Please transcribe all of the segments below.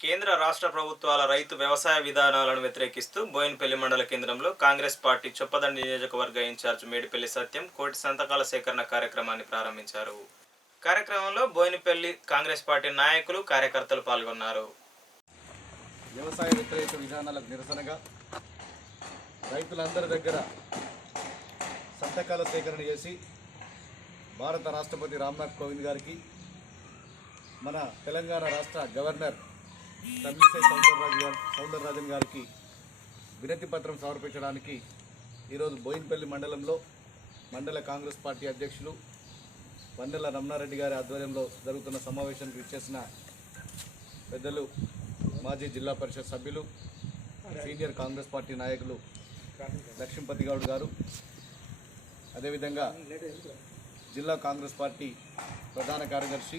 కేంద్ర రాష్ట్ర ప్రభుత్వాల రైతు వ్యవసాయ విధానాలను వ్యతిరేకిస్తూ బోయినపల్లి మండల కేంద్రంలో కాంగ్రెస్ పార్టీ చొప్పదండి నియోజకవర్గ ఇన్ఛార్జ్ మేడిపల్లి సత్యం కోటి సంతకాల సేకరణ కార్యక్రమాన్ని ప్రారంభించారు. కార్యక్రమంలో బోయినపల్లి కాంగ్రెస్ పార్టీ నాయకులు కార్యకర్తలు పాల్గొన్నారు. వ్యవసాయ వ్యతిరేక విధానాలకు నిరసనగా రైతులందరి దగ్గర సంతకాల సేకరణ చేసి భారత రాష్ట్రపతి రామ్నాథ్ కోవింద్ గారికి మన తెలంగాణ రాష్ట్ర గవర్నర్ తమిళిసై సౌందరరాజన్ సౌందరరాజన్ గారికి వినతి పత్రం సమర్పించడానికి ఈరోజు బోయిన్పల్లి మండలంలో మండల కాంగ్రెస్ పార్టీ అధ్యక్షులు వందెల రమణారెడ్డి గారి ఆధ్వర్యంలో జరుగుతున్న సమావేశానికి విచ్చేసిన పెద్దలు మాజీ జిల్లా పరిషత్ సభ్యులు సీనియర్ కాంగ్రెస్ పార్టీ నాయకులు లక్ష్మీపతి గౌడ్ గారు. అదేవిధంగా జిల్లా కాంగ్రెస్ పార్టీ ప్రధాన కార్యదర్శి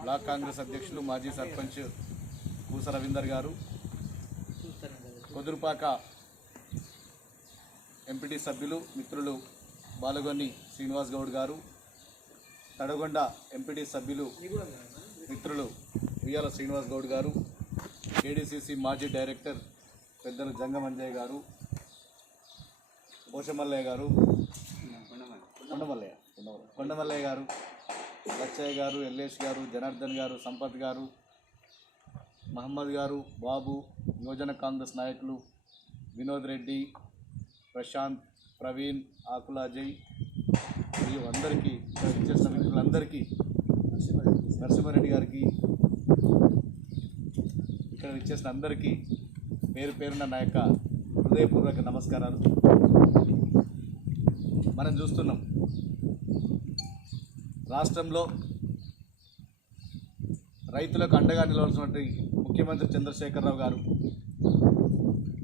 బ్లాక్ కాంగ్రెస్ అధ్యక్షులు మాజీ సర్పంచ్ పూస రవీందర్ గారు కొదురుపాక ఎంపీటీ సభ్యులు మిత్రులు బాలగొన్ని శ్రీనివాస్ గౌడ్ గారు తడగొండ ఎంపీటీ సభ్యులు మిత్రులు ఉయ్యాల శ్రీనివాస్ గౌడ్ గారు కేడీసీసీ మాజీ డైరెక్టర్ పెద్దలు జంగమంజయ్య గారు పోషమల్లయ్య గారు కొండమల్లయ్య కొండమల్లయ్య గారు లచ్చయ్య గారు ఎల్లేష్ గారు జనార్దన్ గారు సంపత్ గారు మహమ్మద్ గారు బాబు యువజన కాంగ్రెస్ నాయకులు వినోద్ రెడ్డి ప్రశాంత్ ప్రవీణ్ ఆకుల అజయ్ మరియు అందరికీ ఇక్కడ ఇచ్చేసిన మిత్రులందరికీ నరసింహారెడ్డి గారికి ఇక్కడ ఇచ్చేసిన అందరికీ పేరు పేరున నా యొక్క హృదయపూర్వక నమస్కారాలు. మనం చూస్తున్నాం రాష్ట్రంలో రైతులకు అండగా నిలవలసినటువంటి ముఖ్యమంత్రి చంద్రశేఖరరావు గారు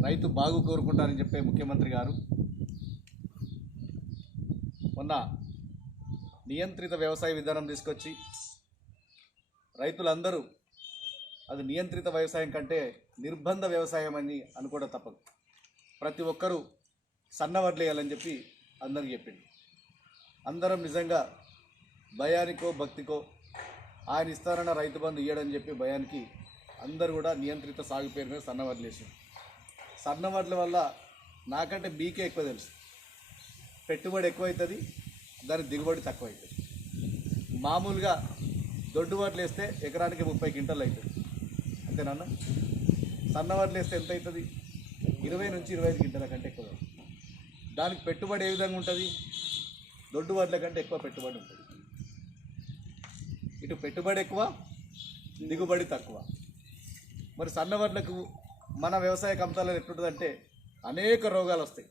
రైతు బాగు కోరుకుంటారని చెప్పే ముఖ్యమంత్రి గారు మొన్న నియంత్రిత వ్యవసాయ విధానం తీసుకొచ్చి రైతులందరూ అది నియంత్రిత వ్యవసాయం కంటే నిర్బంధ వ్యవసాయం అని అనుకోవడం తప్పదు. ప్రతి ఒక్కరూ సన్నవడ్లేయాలని చెప్పి అందరికి చెప్పింది అందరం నిజంగా భయానికో భక్తికో ఆయన ఇస్తారన్న రైతు బంధు ఇయ్యడని చెప్పి భయానికి అందరూ కూడా నియంత్రిత సాగు పేరు మీద సన్నవడ్లేసారు సన్నవడ్ల వల్ల నాకంటే మీకే ఎక్కువ తెలుసు. పెట్టుబడి ఎక్కువవుతుంది దాని దిగుబడి తక్కువ అవుతుంది మామూలుగా దొడ్డు వడ్లు వేస్తే ఎకరానికి ముప్పై క్వింటల్ అవుతుంది అంతేనన్న సన్న వడ్లు వేస్తే ఎంత అవుతుంది ఇరవై నుంచి ఇరవై ఐదు క్వింటల కంటే ఎక్కువ. దానికి పెట్టుబడి ఏ విధంగా ఉంటుంది? దొడ్డు వడ్ల కంటే ఎక్కువ పెట్టుబడి ఉంటుంది. ఇటు పెట్టుబడి ఎక్కువ దిగుబడి తక్కువ. మరి సన్నవర్లకు మన వ్యవసాయ కంతాలలో ఎట్లుంటుందంటే అనేక రోగాలు వస్తాయి.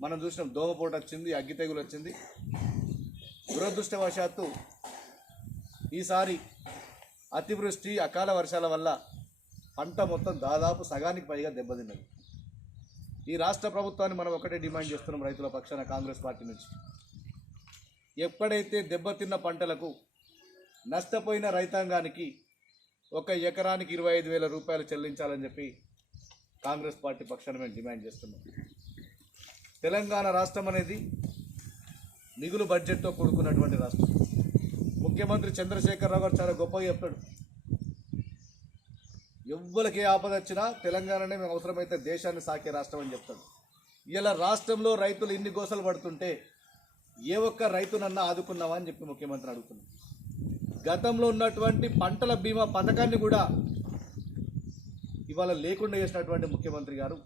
మనం చూసినాం దోమపోటు వచ్చింది అగ్గి తెగులు వచ్చింది. దురదృష్టవశాత్తు ఈసారి అతివృష్టి అకాల వర్షాల వల్ల పంట మొత్తం దాదాపు సగానికి పైగా దెబ్బతిన్నది. ఈ రాష్ట్ర ప్రభుత్వాన్ని మనం ఒకటే డిమాండ్ చేస్తున్నాం రైతుల పక్షాన కాంగ్రెస్ పార్టీ నుంచి. ఎప్పుడైతే దెబ్బతిన్న పంటలకు నష్టపోయిన రైతాంగానికి ఒక ఎకరానికి ఇరవై ఐదు వేల రూపాయలు చెల్లించాలని చెప్పి కాంగ్రెస్ పార్టీ పక్షాన మేము డిమాండ్ చేస్తున్నాం. తెలంగాణ రాష్ట్రం అనేది మిగులు బడ్జెట్తో కూడుకున్నటువంటి రాష్ట్రం. ముఖ్యమంత్రి చంద్రశేఖరరావు గారు చాలా గొప్పగా చెప్తాడు ఎవ్వరికి ఏ ఆపద వచ్చినా తెలంగాణనే మేము అవసరమైతే దేశాన్ని సాకే రాష్ట్రం అని చెప్తాడు. ఇలా రాష్ట్రంలో రైతులు ఇన్ని గోసలు పడుతుంటే ఏ ఒక్క రైతునన్నా ఆదుకున్నావా అని చెప్పి ముఖ్యమంత్రి అడుగుతున్నాడు గతంలో ఉన్నటువంటి పంటల బీమా పథకాన్ని కూడా ఇవాళ లేకుండా చేసినటువంటి ముఖ్యమంత్రి గారు.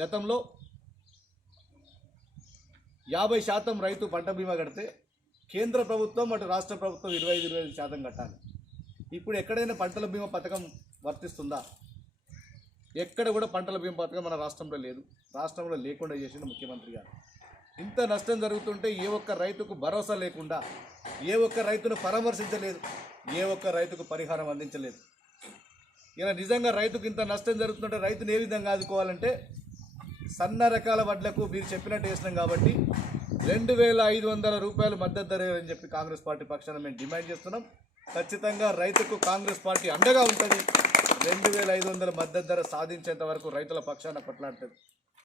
గతంలో యాభై శాతం రైతు పంట బీమా కడితే కేంద్ర ప్రభుత్వం అటు రాష్ట్ర ప్రభుత్వం ఇరవై ఐదు ఇరవై ఐదు శాతం కట్టాలి. ఇప్పుడు ఎక్కడైనా పంటల బీమా పథకం వర్తిస్తుందా? ఎక్కడ కూడా పంటల బీమా పథకం మన రాష్ట్రంలో లేదు. రాష్ట్రంలో లేకుండా చేసిన ముఖ్యమంత్రి గారు. ఇంత నష్టం జరుగుతుంటే ఏ ఒక్క రైతుకు భరోసా లేకుండా ఏ ఒక్క రైతును పరామర్శించలేదు ఏ ఒక్క రైతుకు పరిహారం అందించలేదు. ఇలా నిజంగా రైతుకు ఇంత నష్టం జరుగుతుంటే రైతుని ఏ విధంగా ఆదుకోవాలంటే సన్న రకాల వడ్లకు మీరు చెప్పినట్టు వేసినాం కాబట్టి రెండు వేల ఐదు వందల రూపాయలు మద్దతు ధర అని చెప్పి కాంగ్రెస్ పార్టీ పక్షాన మేము డిమాండ్ చేస్తున్నాం. ఖచ్చితంగా రైతుకు కాంగ్రెస్ పార్టీ అండగా ఉంటుంది. రెండు వేల ఐదు వందల మద్దతు ధర సాధించేంత వరకు రైతుల పక్షాన కొట్లాడుతుంది.